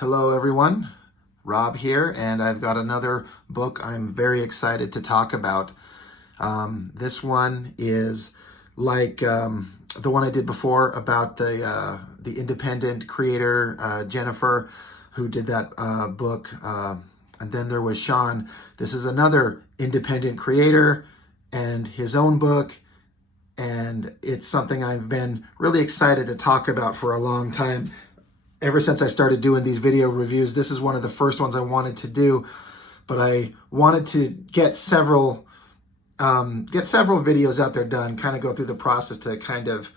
Hello everyone, Rob here, and I've got another book I'm very excited to talk about. This one is like the one I did before about the independent creator, Jennifer, who did that book, and then there was Sean. This is another independent creator and his own book, and it's something I've been really excited to talk about for a long time. Ever since I started doing these video reviews, this is one of the first ones I wanted to do, but I wanted to get several videos out there done, kind of go through the process to kind of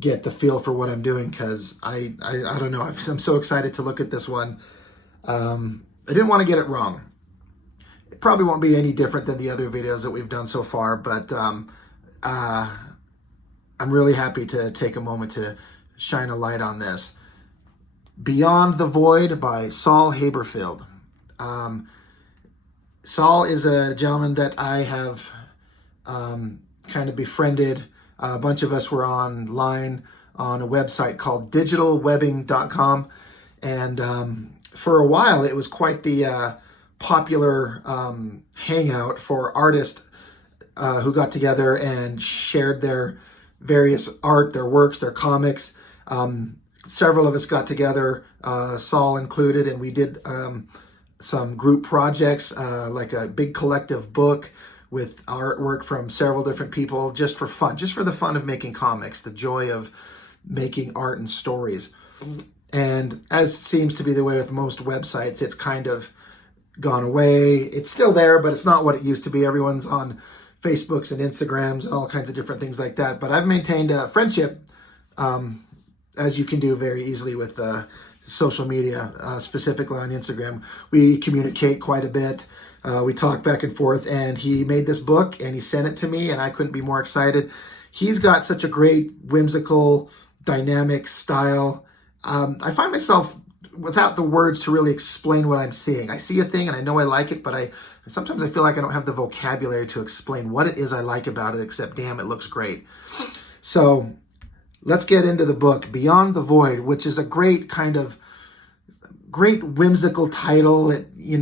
get the feel for what I'm doing, because I don't know, I'm so excited to look at this one. I didn't want to get it wrong. It probably won't be any different than the other videos that we've done so far, but I'm really happy to take a moment to shine a light on this. Beyond the Void by Saul Haberfield. Saul is a gentleman that I have kind of befriended. A bunch of us were online on a website called digitalwebbing.com, and for a while it was quite the popular hangout for artists who got together and shared their various art, their works, their comics. Several of us got together, Saul included, and we did some group projects, like a big collective book with artwork from several different people, just for fun, just for the fun of making comics, the joy of making art and stories. And as seems to be the way with most websites, it's kind of gone away. It's still there, but it's not what it used to be. Everyone's on Facebooks and Instagrams and all kinds of different things like that. But I've maintained a friendship, as you can do very easily with social media, specifically on Instagram. We communicate quite a bit. We talk back and forth, and he made this book and he sent it to me, and I couldn't be more excited. He's got such a great, whimsical, dynamic style. I find myself without the words to really explain what I'm seeing. I see a thing and I know I like it, but sometimes I feel like I don't have the vocabulary to explain what it is I like about it, except damn, it looks great. So let's get into the book, Beyond the Void, which is a great whimsical title. You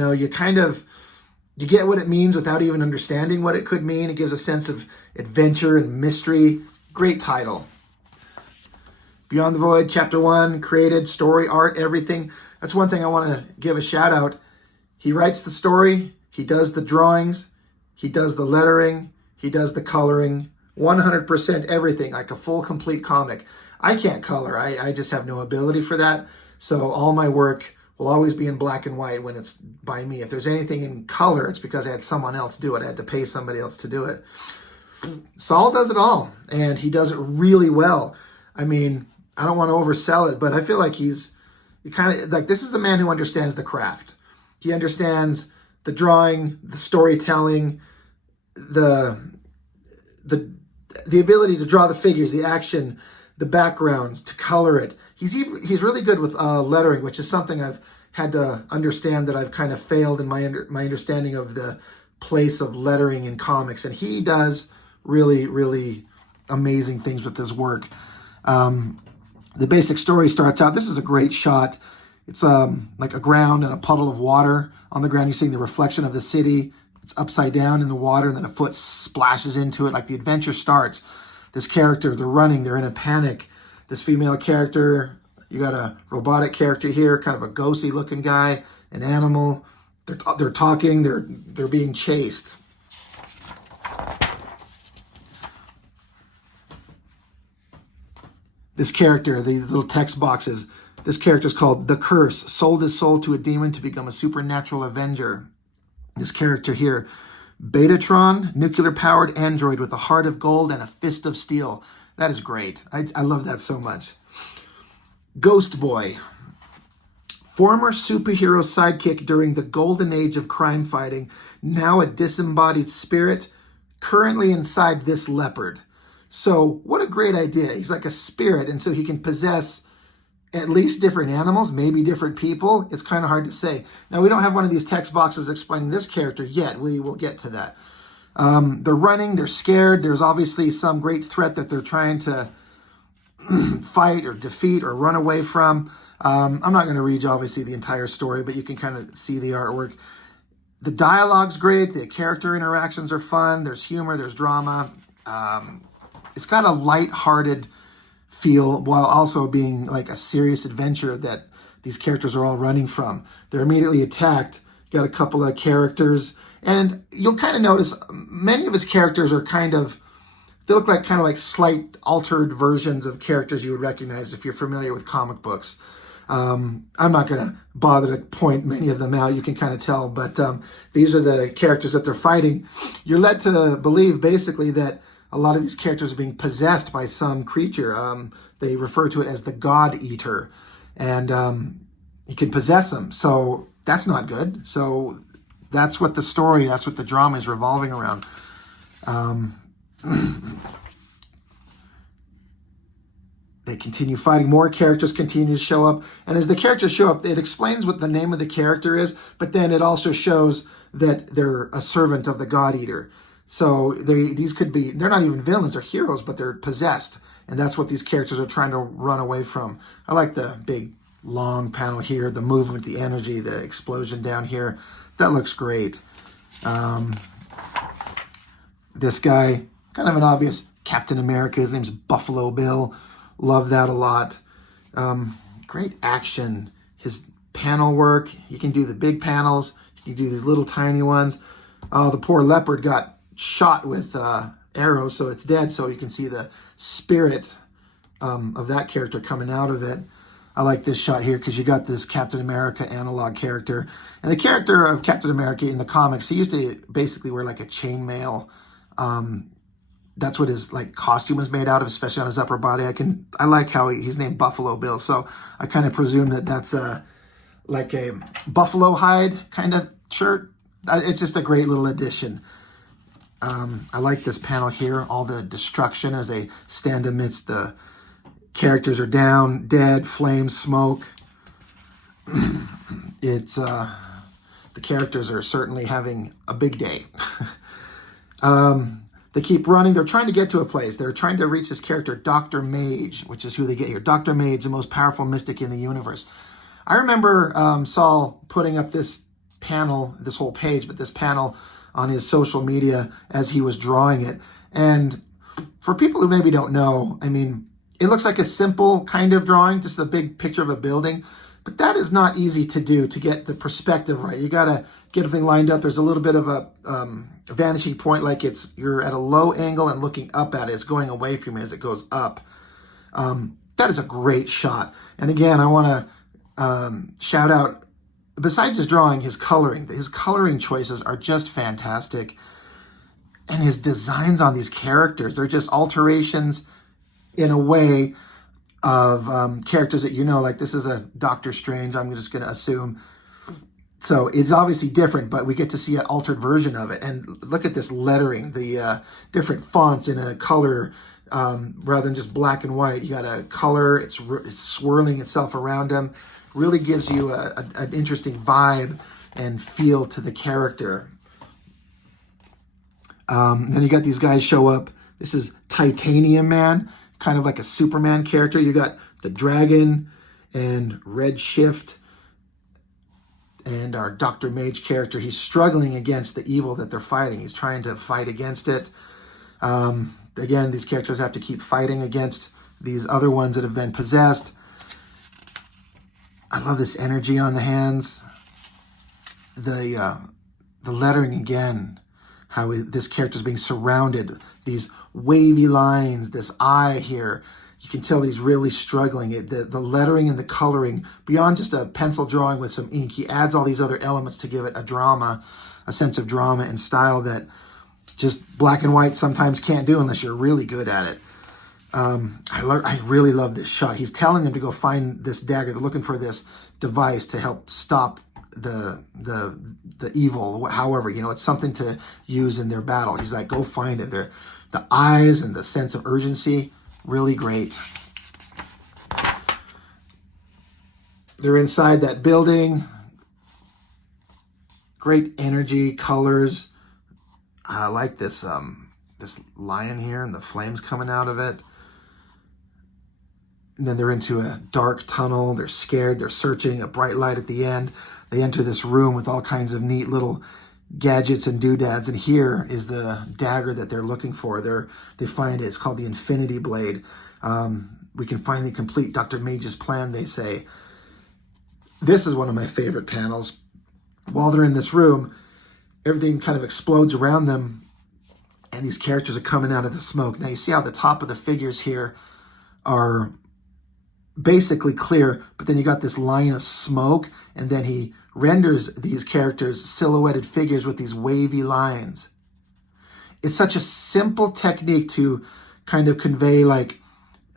get what it means without even understanding what it could mean. It gives a sense of adventure and mystery. Great title. Beyond the Void, Chapter 1, created, story, art, everything. That's one thing I want to give a shout out. He writes the story, he does the drawings, he does the lettering, he does the coloring, 100% everything, like a full, complete comic. I can't color. I just have no ability for that. So all my work will always be in black and white when it's by me. If there's anything in color, it's because I had someone else do it. I had to pay somebody else to do it. Saul does it all, and he does it really well. I mean, I don't want to oversell it, but I feel like this is a man who understands the craft. He understands the drawing, the storytelling, the ability to draw the figures, the action, the backgrounds, to color it. He's really good with lettering, which is something I've had to understand, that I've kind of failed in my understanding of the place of lettering in comics. And he does really, really amazing things with his work. The basic story starts out, this is a great shot. It's like a ground and a puddle of water. On the ground, you're seeing the reflection of the city. It's upside down in the water, and then a foot splashes into it. Like the adventure starts. This character, they're running, they're in a panic. This female character, you got a robotic character here, kind of a ghosty looking guy, an animal. They're talking, they're being chased. This character, these little text boxes, this character is called The Curse, sold his soul to a demon to become a supernatural avenger. This character here, Betatron, nuclear-powered android with a heart of gold and a fist of steel. That is great. I love that so much. Ghost Boy, former superhero sidekick during the golden age of crime fighting, now a disembodied spirit, currently inside this leopard. So what a great idea. He's like a spirit, and so he can possess at least different animals, maybe different people. It's kind of hard to say. Now, we don't have one of these text boxes explaining this character yet. We will get to that. They're running, they're scared. There's obviously some great threat that they're trying to fight or defeat or run away from. I'm not going to read you, obviously, the entire story, but you can kind of see the artwork. The dialogue's great. The character interactions are fun. There's humor. There's drama. It's got a light-hearted feel while also being like a serious adventure that these characters are all running from. They're immediately attacked. Got a couple of characters. And you'll kind of notice many of his characters are they look like kind of like slight altered versions of characters you would recognize if you're familiar with comic books. I'm not going to bother to point many of them out. You can kind of tell, but these are the characters that they're fighting. You're led to believe basically that a lot of these characters are being possessed by some creature. They refer to it as the God Eater, and you can possess them. So that's not good. So that's what the drama is revolving around. They continue fighting. More characters continue to show up. And as the characters show up, it explains what the name of the character is, but then it also shows that they're a servant of the God Eater. So they're not even villains, they're heroes, but they're possessed. And that's what these characters are trying to run away from. I like the big, long panel here, the movement, the energy, the explosion down here. That looks great. This guy, kind of an obvious Captain America. His name's Buffalo Bill. Love that a lot. Great action. His panel work. He can do the big panels. He can do these little tiny ones. Oh, the poor leopard got shot with arrows, so it's dead. So you can see the spirit of that character coming out of it. I like this shot here because you got this Captain America analog character. And the character of Captain America in the comics, he used to basically wear like a chainmail. That's what his like costume was made out of, especially on his upper body. I like how he's named Buffalo Bill, so I kind of presume that that's like a buffalo hide kind of shirt. It's just a great little addition. I like this panel here, all the destruction as they stand amidst the characters are down, dead, flames, smoke. It's the characters are certainly having a big day. They keep running. They're trying to get to a place. They're trying to reach this character, Dr. Mage, which is who they get here. Dr. Mage, the most powerful mystic in the universe. I remember Saul putting up this panel, this whole page, but this panel on his social media as he was drawing it. And for people who maybe don't know, I mean, it looks like a simple kind of drawing, just a big picture of a building. But that is not easy to do, to get the perspective right. You got to get everything lined up. There's a little bit of a vanishing point, like you're at a low angle and looking up at it. It's going away from you as it goes up. That is a great shot. And again, I want to shout out, besides his drawing, his coloring. His coloring choices are just fantastic. And his designs on these characters, they're just alterations in a way of characters that you know, like this is a Doctor Strange, I'm just going to assume. So it's obviously different, but we get to see an altered version of it. And look at this lettering, the different fonts in a color rather than just black and white. You got a color, it's swirling itself around him. Really gives you an interesting vibe and feel to the character. Then you got these guys show up. This is Titanium Man, kind of like a Superman character. You got the Dragon and Red Shift and our Dr. Mage character. He's struggling against the evil that they're fighting. He's trying to fight against it. Again, these characters have to keep fighting against these other ones that have been possessed. I love this energy on the hands. The lettering again, how this character is being surrounded, these wavy lines, this eye here. You can tell he's really struggling. The lettering and the coloring, beyond just a pencil drawing with some ink, he adds all these other elements to give it a drama, a sense of drama and style that just black and white sometimes can't do unless you're really good at it. I really love this shot. He's telling them to go find this dagger. They're looking for this device to help stop the evil. However, you know, it's something to use in their battle. He's like, go find it. The eyes and the sense of urgency, really great. They're inside that building. Great energy, colors. I like this this lion here and the flames coming out of it. And then they're into a dark tunnel. They're scared. They're searching. A bright light at the end. They enter this room with all kinds of neat little gadgets and doodads. And here is the dagger that they're looking for. They find it. It's called the Infinity Blade. We can finally complete Dr. Mage's plan, they say. This is one of my favorite panels. While they're in this room, everything kind of explodes around them, and these characters are coming out of the smoke. Now, you see how the top of the figures here are basically clear, but then you got this line of smoke, and then he renders these characters silhouetted figures with these wavy lines. It's such a simple technique to kind of convey like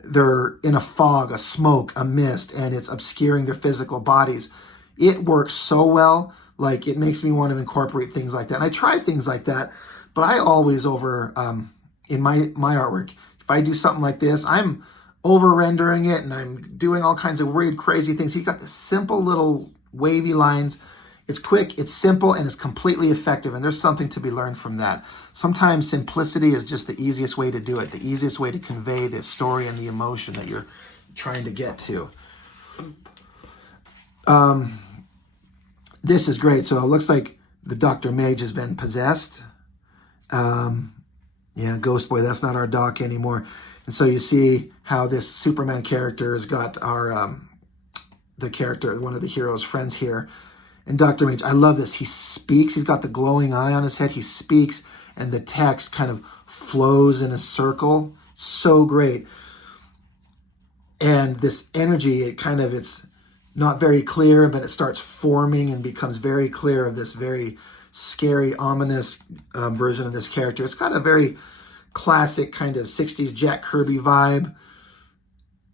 they're in a fog, a smoke, a mist, and it's obscuring their physical bodies. It works so well. Like, it makes me want to incorporate things like that. And I try things like that, but I always in my artwork, if I do something like this, I'm over rendering it and I'm doing all kinds of weird, crazy things. You got the simple little wavy lines. It's quick, it's simple, and it's completely effective. And there's something to be learned from that. Sometimes simplicity is just the easiest way to do it, the easiest way to convey the story and the emotion that you're trying to get to. This is great. So it looks like the Dr. Mage has been possessed. Yeah, Ghost Boy, that's not our doc anymore. And so you see how this Superman character has got our the character, one of the hero's friends here. And Dr. Mage, I love this. He speaks. He's got the glowing eye on his head. He speaks, and the text kind of flows in a circle. So great. And this energy, it's not very clear, but it starts forming and becomes very clear of this very scary, ominous version of this character. It's got a very classic kind of 60s Jack Kirby vibe.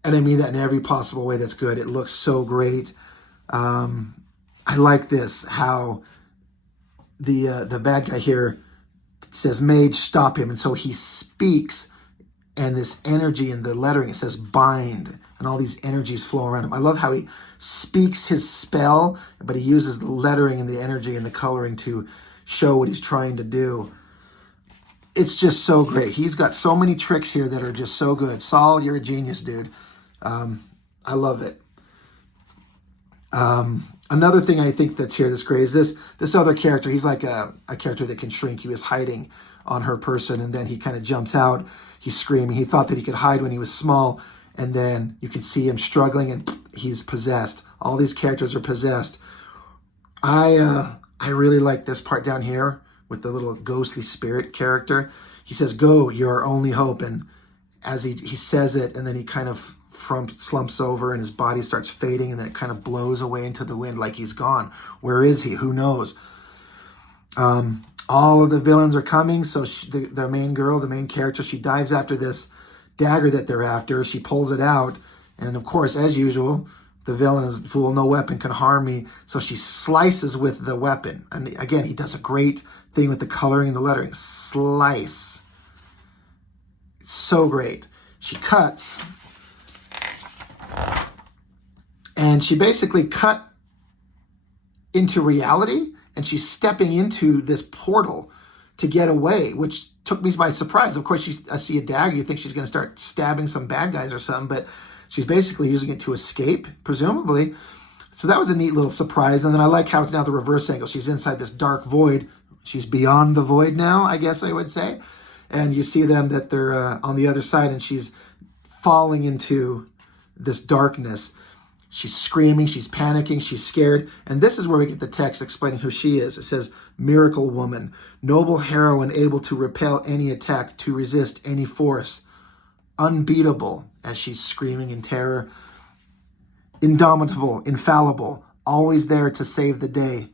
And I mean that in every possible way that's good. It looks so great. I like this, how the bad guy here says, Mage, stop him. And so he speaks, and this energy in the lettering, it says bind, and all these energies flow around him. I love how he speaks his spell, but he uses the lettering and the energy and the coloring to show what he's trying to do. It's just so great. He's got so many tricks here that are just so good. Saul, you're a genius, dude. I love it. Another thing I think that's here that's great is this other character. He's like a character that can shrink. He was hiding on her person, and then he kind of jumps out. He's screaming. He thought that he could hide when he was small, and then you can see him struggling, and he's possessed. All these characters are possessed. I really like this part down here with the little ghostly spirit character. He says, "Go, you're our only hope." And as he says it, and then he kind of slumps over, and his body starts fading, and then it kind of blows away into the wind like he's gone. Where is he? Who knows? All of the villains are coming, so the main girl, the main character, she dives after this dagger that they're after. She pulls it out, and of course, as usual, the villain is, "Fool, no weapon can harm me." So she slices with the weapon. And again, he does a great thing with the coloring and the lettering. Slice. It's so great. She cuts, and she basically cut into reality, and she's stepping into this portal to get away, which took me by surprise. Of course, I see a dagger. You think she's going to start stabbing some bad guys or something, but she's basically using it to escape, presumably. So that was a neat little surprise. And then I like how it's now the reverse angle. She's inside this dark void. She's beyond the void now, I guess I would say. And you see them that they're on the other side, and she's falling into this darkness. She's screaming, she's panicking, she's scared. And this is where we get the text explaining who she is. It says, "Miracle woman, noble heroine, able to repel any attack, to resist any force. Unbeatable," as she's screaming in terror. "Indomitable, infallible, always there to save the day.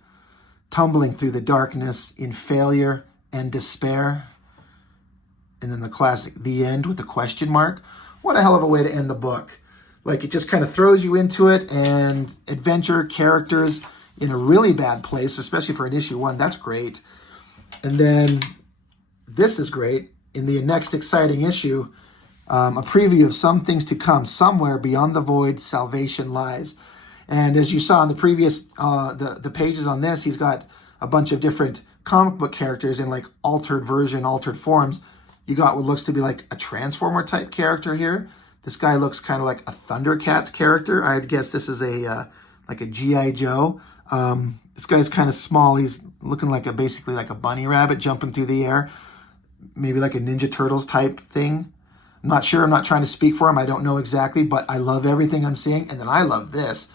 Tumbling through the darkness in failure and despair." And then the classic, "the end," with a question mark. What a hell of a way to end the book. Like, it just kind of throws you into it, and adventure, characters in a really bad place, especially for an issue 1. That's great. And then this is great. In the next exciting issue, a preview of some things to come. Somewhere beyond the void, salvation lies. And as you saw in the previous, the pages on this, he's got a bunch of different comic book characters in like altered forms. You got what looks to be like a Transformer type character here. This guy looks kind of like a Thundercats character. I'd guess this is a like a G.I. Joe. This guy's kind of small. He's looking like basically like a bunny rabbit jumping through the air. Maybe like a Ninja Turtles type thing. I'm not sure. I'm not trying to speak for him. I don't know exactly, but I love everything I'm seeing. And then I love this.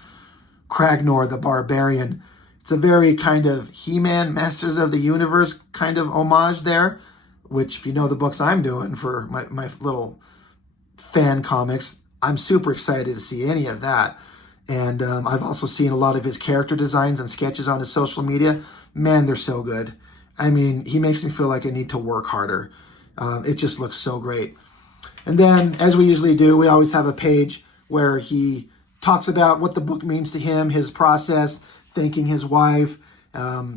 Kragnor the Barbarian. It's a very kind of He-Man, Masters of the Universe kind of homage there, which if you know the books I'm doing for my little fan comics, I'm super excited to see any of that. And I've also seen a lot of his character designs and sketches on his social media. Man, they're so good. I mean, he makes me feel like I need to work harder. It just looks so great. And then, as we usually do, we always have a page where he talks about what the book means to him, his process, thanking his wife,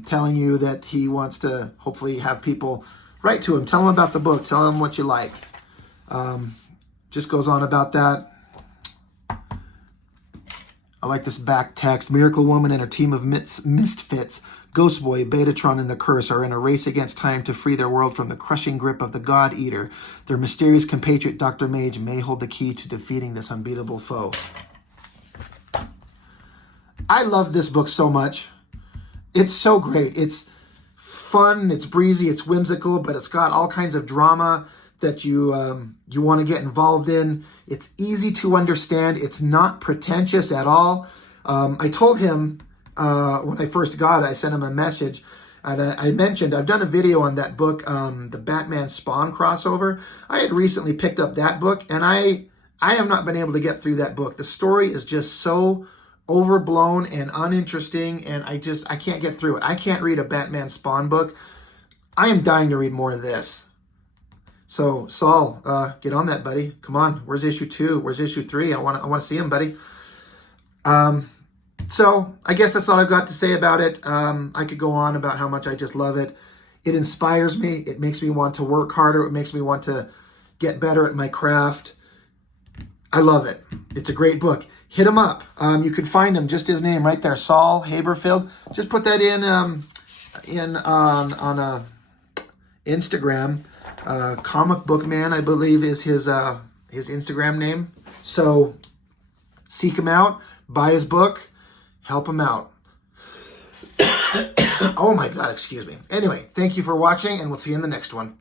telling you that he wants to hopefully have people write to him. Tell him about the book. Tell him what you like. Just goes on about that. I like this back text. Miracle Woman and her team of misfits, Ghost Boy, Betatron, and the Curse are in a race against time to free their world from the crushing grip of the God Eater. Their mysterious compatriot, Dr. Mage, may hold the key to defeating this unbeatable foe. I love this book so much. It's so great. It's fun, it's breezy, it's whimsical, but it's got all kinds of drama that you want to get involved in. It's easy to understand. It's not pretentious at all. I told him when I first got it, I sent him a message, and I mentioned I've done a video on that book, the Batman Spawn crossover. I had recently picked up that book, and I have not been able to get through that book. The story is just so overblown and uninteresting, and I can't get through it. I can't read a Batman Spawn book. I am dying to read more of this. So Saul, get on that, buddy. Come on. Where's issue 2? Where's issue 3? I want to see him, buddy. So I guess that's all I've got to say about it. I could go on about how much I just love it. It inspires me. It makes me want to work harder. It makes me want to get better at my craft. I love it. It's a great book. Hit him up. You can find him, just his name right there, Saul Haberfield. Just put that in on Instagram. Comic Book Man, I believe, is his Instagram name. So seek him out, buy his book, help him out. Oh my God, excuse me. Anyway, thank you for watching, and we'll see you in the next one.